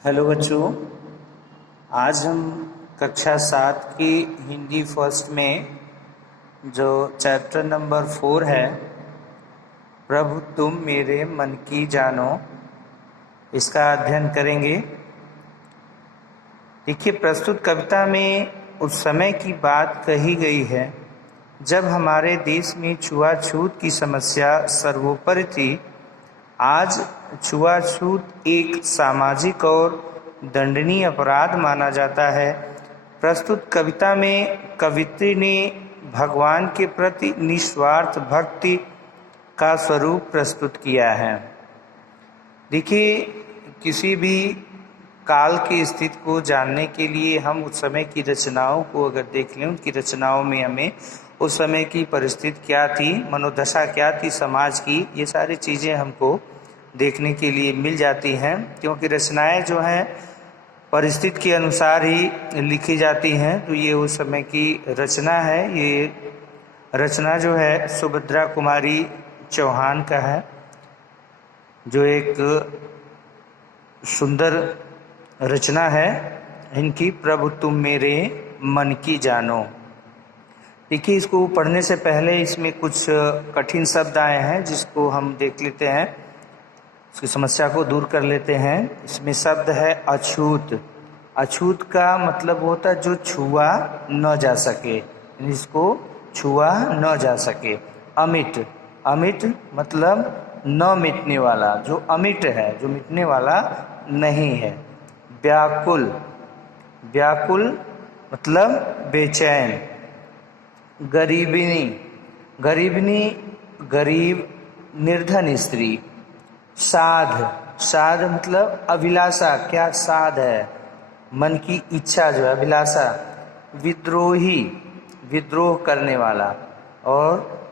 Hello बच्चों, आज हम कक्षा 7 की हिंदी फर्स्ट में जो चैप्टर नंबर 4 है, प्रभु तुम मेरे मन की जानो, इसका अध्ययन करेंगे। देखिए, प्रस्तुत कविता में उस समय की बात कही गई है जब हमारे देश में छुआछूत की समस्या सर्वोपरि थी। आज छुआछूत एक सामाजिक और दंडनीय अपराध माना जाता है। प्रस्तुत कविता में कवित्री ने भगवान के प्रति निस्वार्थ भक्ति का स्वरूप प्रस्तुत किया है। देखिए, किसी भी काल की स्थिति को जानने के लिए हम उस समय की रचनाओं को अगर देख लें, उनकी रचनाओं में हमें उस समय की परिस्थिति क्या थी, मनोदशा क्या थी समाज की, ये सारी चीज़ें हमको देखने के लिए मिल जाती हैं, क्योंकि रचनाएं जो हैं परिस्थिति के अनुसार ही लिखी जाती हैं। तो ये उस समय की रचना है। ये रचना जो है सुभद्रा कुमारी चौहान का है, जो एक सुंदर रचना है इनकी, प्रभु तुम मेरे मन की जानो। देखिए, इसको पढ़ने से पहले इसमें कुछ कठिन शब्द आए हैं, जिसको हम देख लेते हैं, उसकी समस्या को दूर कर लेते हैं। इसमें शब्द है अछूत। अछूत का मतलब होता है जो छुआ न जा सके, इसको छुआ न जा सके। अमिट, अमिट मतलब न मिटने वाला, जो अमिट है, जो मिटने वाला नहीं है। व्याकुल, व्याकुल मतलब बेचैन। गरीबिनी, गरीबनी गरीब निर्धन स्त्री। साध, साध मतलब अभिलाषा, क्या साध है, मन की इच्छा जो है, अभिलाषा। विद्रोही, विद्रोह करने वाला। और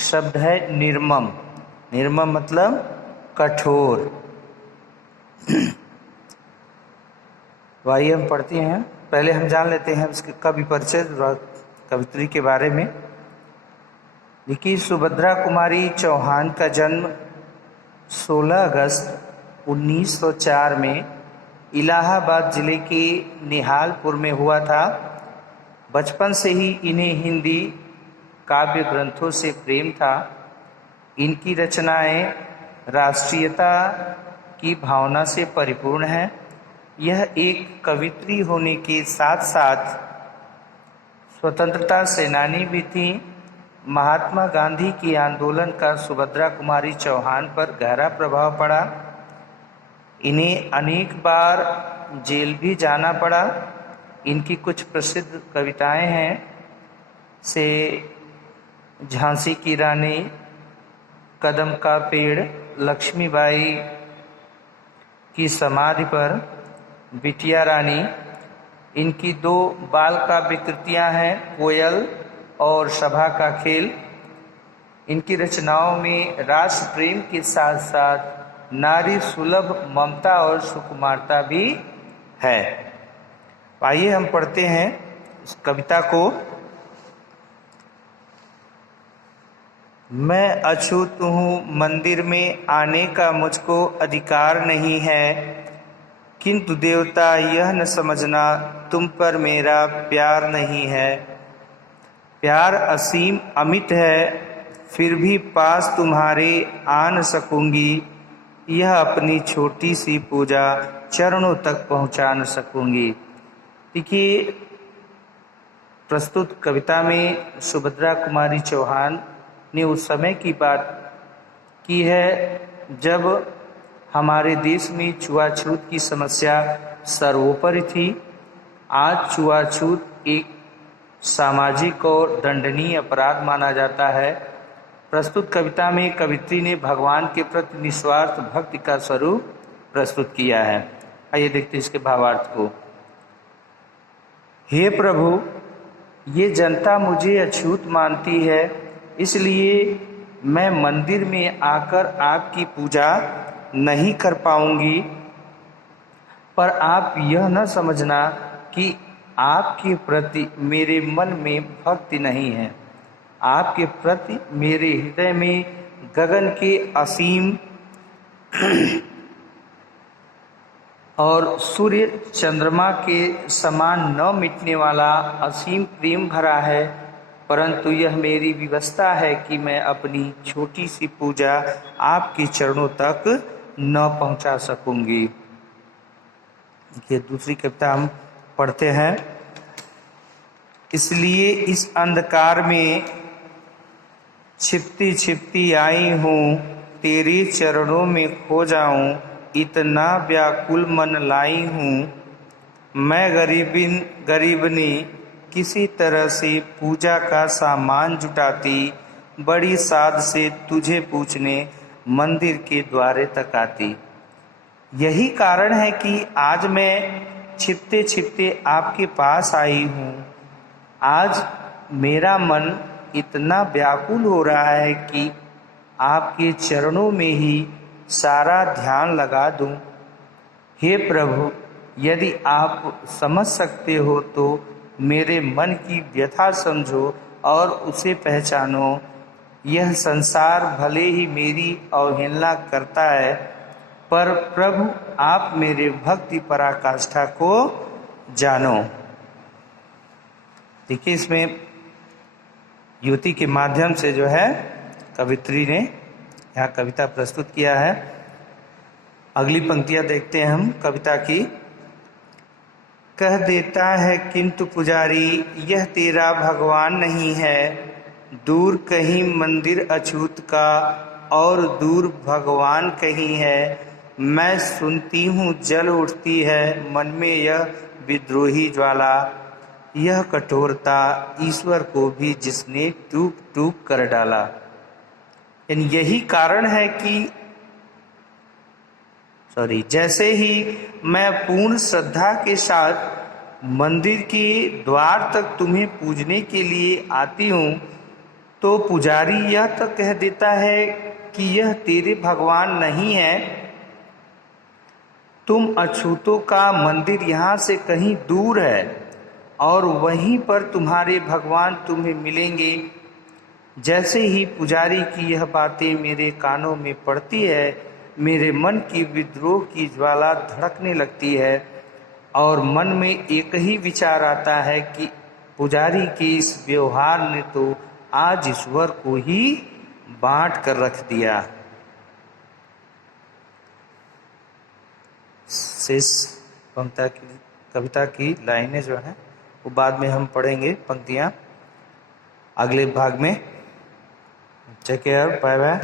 शब्द है निर्मम, निर्मम मतलब कठोर। आइए हम पढ़ते हैं। पहले हम जान लेते हैं उसके कवि परिचय, कवित्री के बारे में। देखिए, सुभद्रा कुमारी चौहान का जन्म 16 अगस्त 1904 में इलाहाबाद जिले के निहालपुर में हुआ था। बचपन से ही इन्हें हिंदी काव्य ग्रंथों से प्रेम था। इनकी रचनाएं राष्ट्रीयता की भावना से परिपूर्ण हैं। यह एक कवित्री होने के साथ साथ स्वतंत्रता सेनानी भी थीं। महात्मा गांधी के आंदोलन का सुभद्रा कुमारी चौहान पर गहरा प्रभाव पड़ा। इन्हें अनेक बार जेल भी जाना पड़ा। इनकी कुछ प्रसिद्ध कविताएं हैं से झांसी की रानी, कदम का पेड़, लक्ष्मीबाई की समाधि पर, बिटिया रानी। इनकी 2 बाल काव्य कृतियां हैं, कोयल और सभा का खेल। इनकी रचनाओं में राष्ट्र प्रेम के साथ साथ नारी सुलभ ममता और सुकुमारता भी है। आइए हम पढ़ते हैं इस कविता को। मैं अछूत हूँ, मंदिर में आने का मुझको अधिकार नहीं है, किंतु देवता यह न समझना तुम पर मेरा प्यार नहीं है। प्यार असीम अमिट है, फिर भी पास तुम्हारे आ न सकूंगी, यह अपनी छोटी सी पूजा चरणों तक पहुंचा न सकूंगी। देखिए, प्रस्तुत कविता में सुभद्रा कुमारी चौहान ने उस समय की बात की है जब हमारे देश में छुआछूत की समस्या सर्वोपरि थी। आज छुआछूत एक सामाजिक और दंडनीय अपराध माना जाता है। प्रस्तुत कविता में कवित्री ने भगवान के प्रति निस्वार्थ भक्ति का स्वरूप प्रस्तुत किया है। आइए देखते हैं इसके भावार्थ को। हे प्रभु, ये जनता मुझे अछूत मानती है, इसलिए मैं मंदिर में आकर आपकी पूजा नहीं कर पाऊंगी। पर आप यह न समझना कि आपके प्रति मेरे मन में भक्ति नहीं है। आपके प्रति मेरे हृदय में गगन के असीम और सूर्य चंद्रमा के समान न मिटने वाला असीम प्रेम भरा है, परंतु यह मेरी व्यवस्था है कि मैं अपनी छोटी सी पूजा आपके चरणों तक न पहुंचा सकूंगी। ये दूसरी कविता हम पढ़ते हैं। इसलिए इस अंधकार में छिपती छिपती आई हूँ, तेरे चरणों में खो जाऊं, इतना व्याकुल मन लाई हूँ। मैं गरीबनी किसी तरह से पूजा का सामान जुटाती, बड़ी साध से तुझे पूछने मंदिर के द्वारे तक आती। यही कारण है कि आज मैं छिपते छिपते आपके पास आई हूँ। आज मेरा मन इतना व्याकुल हो रहा है कि आपके चरणों में ही सारा ध्यान लगा दूं। हे प्रभु, यदि आप समझ सकते हो तो मेरे मन की व्यथा समझो और उसे पहचानो। यह संसार भले ही मेरी अवहेलना करता है, पर प्रभु आप मेरे भक्ति पराकाष्ठा को जानो। देखिए, इसमें युवती के माध्यम से जो है कवित्री ने यहाँ कविता प्रस्तुत किया है। अगली पंक्तियां देखते हैं हम कविता की। कह देता है किंतु पुजारी, यह तेरा भगवान नहीं है, दूर कहीं मंदिर अछूत का और दूर भगवान कहीं है। मैं सुनती हूँ जल उठती है मन में यह विद्रोही ज्वाला, यह कठोरता ईश्वर को भी जिसने टूक टूक कर डाला। यानी यही कारण है कि जैसे ही मैं पूर्ण श्रद्धा के साथ मंदिर के द्वार तक तुम्हें पूजने के लिए आती हूँ, तो पुजारी यह तक कह देता है कि यह तेरे भगवान नहीं है। तुम अछूतों का मंदिर यहाँ से कहीं दूर है और वहीं पर तुम्हारे भगवान तुम्हें मिलेंगे। जैसे ही पुजारी की यह बातें मेरे कानों में पड़ती है, मेरे मन की विद्रोह की ज्वाला धड़कने लगती है और मन में एक ही विचार आता है कि पुजारी के इस व्यवहार ने तो आज ईश्वर को ही बांट कर रख दिया। शेष कविता की लाइनें जो हैं वो बाद में हम पढ़ेंगे, पंक्तियां अगले भाग में। Take care, bye bye.